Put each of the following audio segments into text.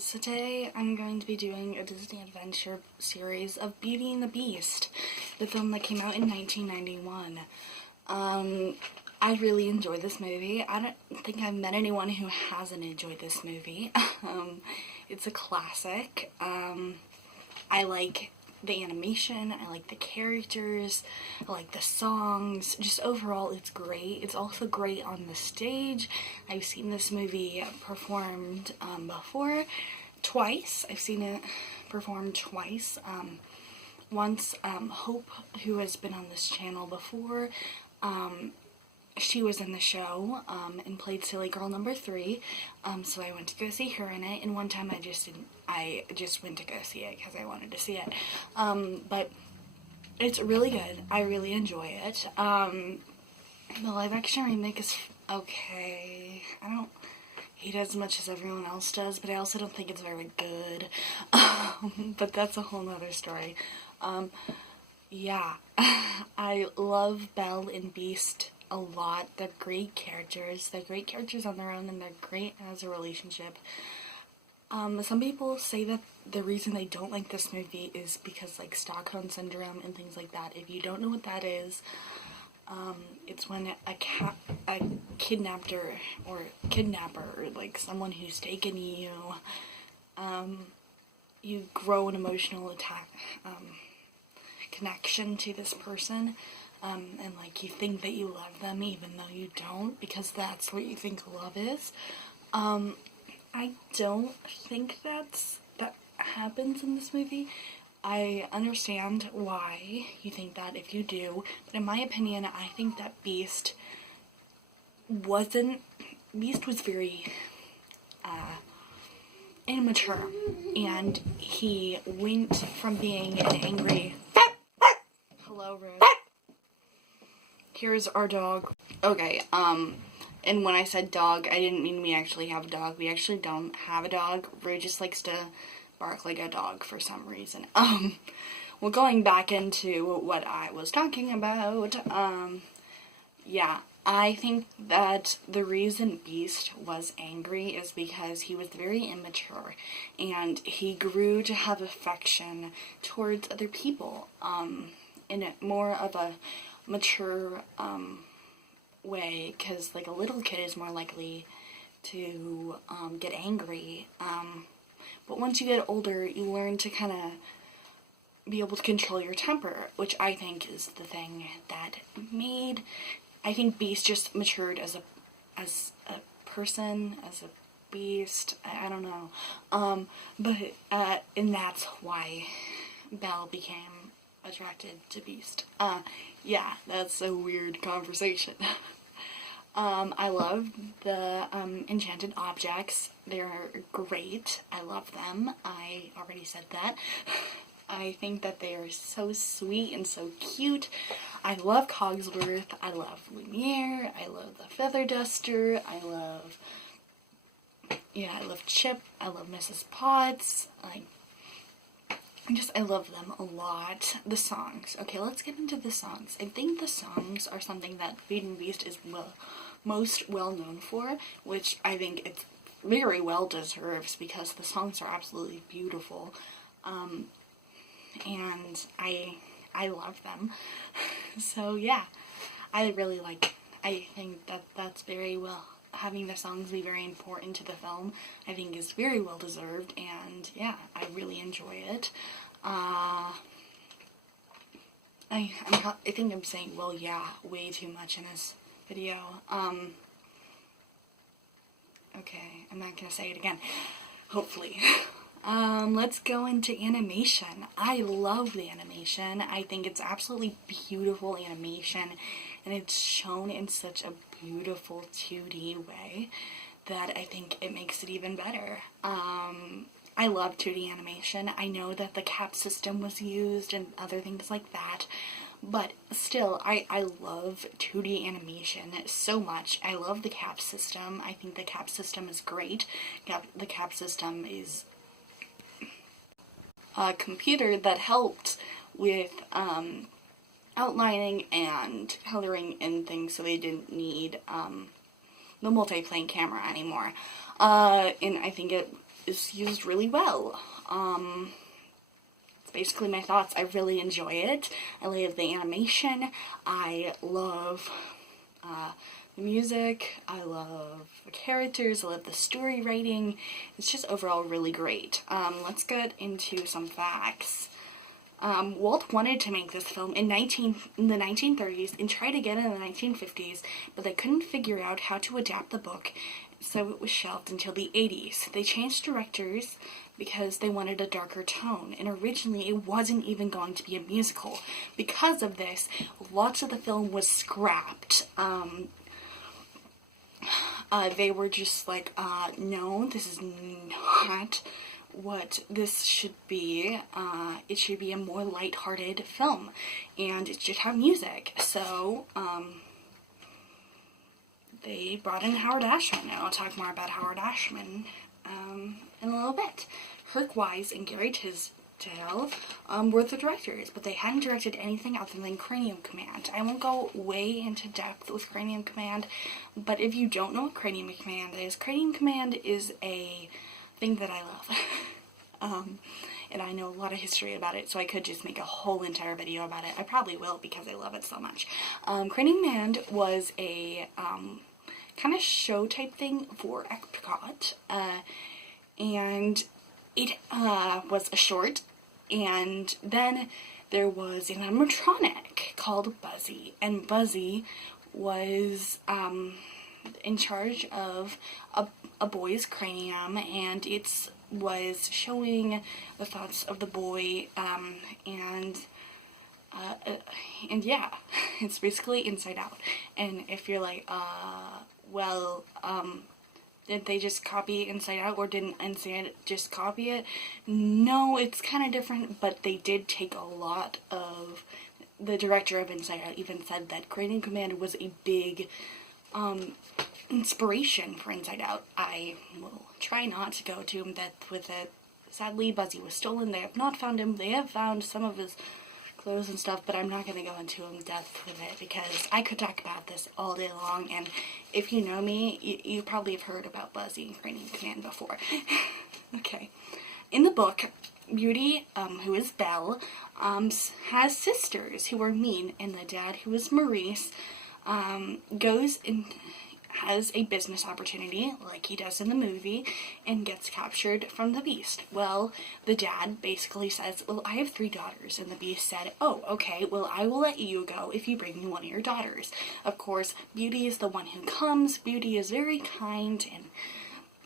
So today I'm going to be doing a Disney Adventure series of Beauty and the Beast, the film that came out in 1991. I really enjoyed this movie. I don't think I've met anyone who hasn't enjoyed this movie. It's a classic. I like the animation, I like the characters, I like the songs. Just overall, it's great. It's also great on the stage. I've seen this movie performed before, twice. I've seen it performed twice. Once, Hope, who has been on this channel before, she was in the show and played Silly Girl number 3, so I went to go see her in it, and one time I just went to go see it because I wanted to see it, but it's really good. I really enjoy it. The live action remake is okay. I don't hate it as much as everyone else does, but I also don't think it's very good, but that's a whole nother story. Yeah, I love Belle and Beast a lot. They're great characters. They're great characters on their own, and they're great as a relationship. Some people say that the reason they don't like this movie is because, like, Stockholm Syndrome and things like that. If you don't know what that is, it's when a kidnapper, or like someone who's taken you, you grow an emotional connection to this person, and like you think that you love them even though you don't, because that's what you think love is. I don't think that happens in this movie. I understand why you think that if you do, but in my opinion, I think that Beast was very immature, and he went from being an angry hello, Rose. Here's our dog. Okay, and when I said dog, I didn't mean we actually have a dog. We actually don't have a dog. Rue just likes to bark like a dog for some reason. Well, going back into what I was talking about, yeah, I think that the reason Beast was angry is because he was very immature, and he grew to have affection towards other people, in a more of a mature, way, because like a little kid is more likely to get angry, but once you get older, you learn to kind of be able to control your temper, which I think is the thing that made, I think Beast just matured as a person, as a beast. I don't know, but and that's why Belle became attracted to Beast. Yeah, that's a weird conversation. I love the enchanted objects. They're great. I love them. I already said that. I think that they are so sweet and so cute. I love Cogsworth. I love Lumiere. I love the Feather Duster. I love Chip. I love Mrs. Potts. I love them a lot. The songs. Okay, let's get into the songs. I think the songs are something that Beauty and the Beast is most well known for, which I think it's very well deserves, because the songs are absolutely beautiful. And I love them. So yeah, I think that that's very well, having the songs be very important to the film, I think is very well deserved, and yeah, I really enjoy it. I think I'm saying well yeah way too much in this video. Okay, I'm not gonna say it again, hopefully. Let's go into animation. I love the animation. I think it's absolutely beautiful animation, and it's shown in such a beautiful 2D way that I think it makes it even better. I love 2D animation. I know that the cap system was used and other things like that, but still, I love 2D animation so much. I love the cap system. I think the cap system is great. The cap system is a computer that helped with outlining and coloring and things, so they didn't need the multi-plane camera anymore. And I think it is used really well. It's basically my thoughts. I really enjoy it. I love the animation. I love the music. I love the characters. I love the story writing. It's just overall really great. Let's get into some facts. Walt wanted to make this film in the 1930s and tried again in the 1950s, but they couldn't figure out how to adapt the book, so it was shelved until the 80s. They changed directors because they wanted a darker tone, and originally it wasn't even going to be a musical. Because of this, lots of the film was scrapped. They were just like, no, this is not what this should be. It should be a more lighthearted film, and it should have music. So, they brought in Howard Ashman, and I'll talk more about Howard Ashman in a little bit. Herc Wise and Gary Tisdale were the directors, but they hadn't directed anything other than Cranium Command. I won't go way into depth with Cranium Command, but if you don't know what Cranium Command is a thing that I love. And I know a lot of history about it, so I could just make a whole entire video about it. I probably will because I love it so much. Cranium Command was a kind of show type thing for Epcot, and it was a short, and then there was an animatronic called Buzzy, and Buzzy was in charge of a boy's cranium, and it was showing the thoughts of the boy, and yeah, it's basically Inside Out. And if you're like, well, did they just copy Inside Out, or didn't Inside Out just copy it? No, it's kind of different, but they did take a lot of, the director of Inside Out even said that Cranium Command was a big inspiration for Inside Out. I will try not to go too in depth with it. Sadly, Buzzy was stolen. They have not found him. They have found some of his clothes and stuff, but I'm not going to go into in depth with it because I could talk about this all day long, and if you know me, you probably have heard about Buzzy and Cranium Command before. Okay. In the book, Beauty, who is Belle, has sisters who are mean, and the dad, who is Maurice, goes and has a business opportunity, like he does in the movie, and gets captured from the Beast. Well, the dad basically says, well, I have 3 daughters, and the Beast said, oh, okay, well, I will let you go if you bring me one of your daughters. Of course, Beauty is the one who comes. Beauty is very kind,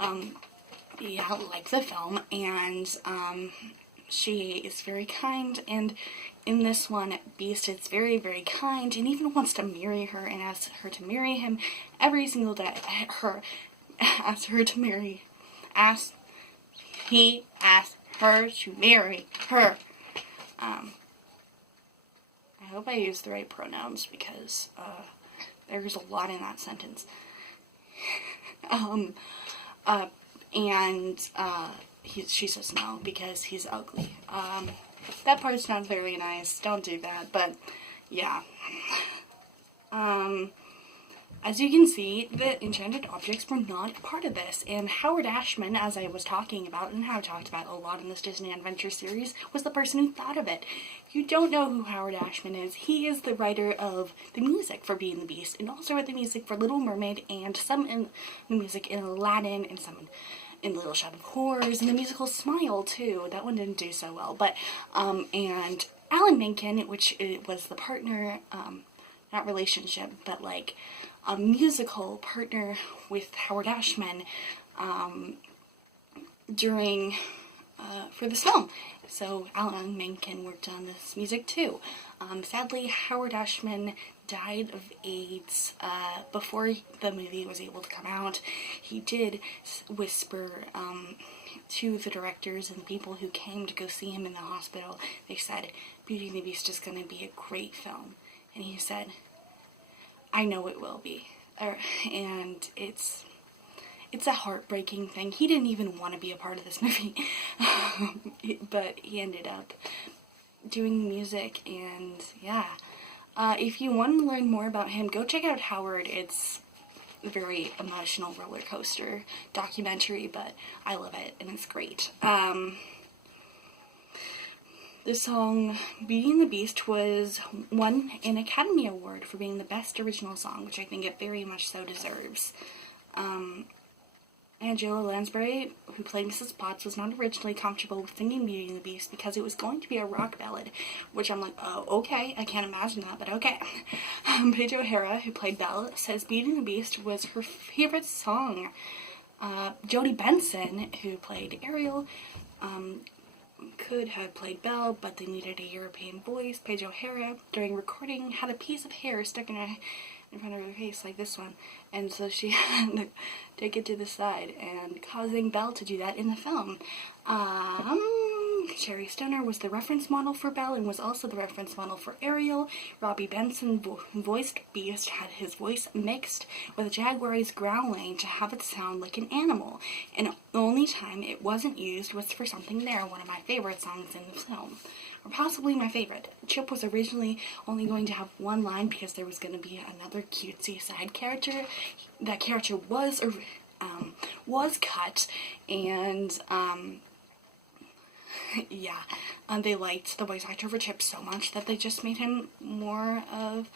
and, yeah, like the film, and, she is very kind, and in this one, Beast is very, very kind, and even wants to marry her, and asks her to marry him every single day. He asks her to marry her. I hope I use the right pronouns, because, there's a lot in that sentence. She says no, because he's ugly. That part's not very nice. Don't do that, but, yeah. As you can see, the enchanted objects were not part of this, and Howard Ashman, as I was talking about, and have talked about a lot in this Disney Adventure series, was the person who thought of it. If you don't know who Howard Ashman is, he is the writer of the music for Beauty and the Beast, and also wrote the music for Little Mermaid, and some in the music in Aladdin, and some in Little Shop of Horrors, and the musical Smile, too. That one didn't do so well, but, and Alan Menken, which was the partner, not relationship, but, like, a musical partner with Howard Ashman, for this film. So Alan Menken worked on this music, too. Sadly, Howard Ashman died of AIDS before the movie was able to come out. He did whisper to the directors and the people who came to go see him in the hospital. They said, Beauty and the Beast is going to be a great film. And he said, I know it will be. And it's a heartbreaking thing. He didn't even want to be a part of this movie. But he ended up doing music, and yeah. If you want to learn more about him, go check out Howard. It's a very emotional roller coaster documentary, but I love it and it's great. The song Beauty and the Beast won an Academy Award for being the best original song, which I think it very much so deserves. Angela Lansbury, who played Mrs. Potts, was not originally comfortable with singing Beauty and the Beast because it was going to be a rock ballad, which I'm like, oh, okay, I can't imagine that, but okay. Paige O'Hara, who played Belle, says Beauty and the Beast was her favorite song. Jodie Benson, who played Ariel, could have played Belle, but they needed a European voice. Paige O'Hara, during recording, had a piece of hair stuck in front of her face like this one, and so she had to take it to the side, and causing Belle to do that in the film. Sherry Stoner was the reference model for Belle and was also the reference model for Ariel. Robbie Benson, who voiced Beast, had his voice mixed with a jaguar's growling to have it sound like an animal, and the only time it wasn't used was for Something There, one of my favorite songs in the film. Or possibly my favorite. Chip was originally only going to have one line because there was going to be another cutesy side character. That character was cut, and yeah, they liked the voice actor for Chip so much that they just made him more of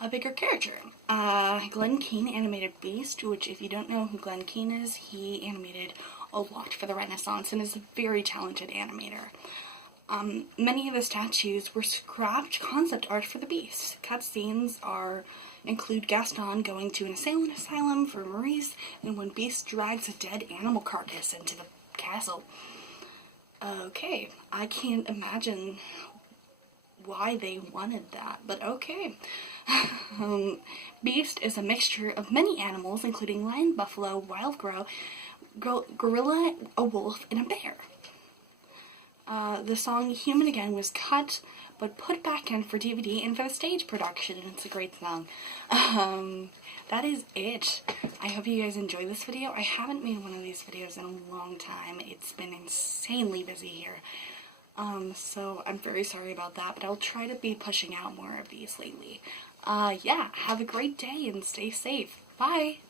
a bigger character. Glenn Keane animated Beast, which, if you don't know who Glenn Keane is, he animated a lot for the Renaissance and is a very talented animator. Many of the statues were scrapped concept art for the Beast. Cutscenes include Gaston going to an asylum for Maurice, and when Beast drags a dead animal carcass into the castle. Okay, I can't imagine why they wanted that, but okay. Beast is a mixture of many animals, including lion, buffalo, wild gorilla, a wolf, and a bear. The song Human Again was cut but put back in for DVD and for the stage production, and it's a great song. That is it. I hope you guys enjoyed this video. I haven't made one of these videos in a long time. It's been insanely busy here. So I'm very sorry about that, but I'll try to be pushing out more of these lately. Yeah, have a great day and stay safe. Bye!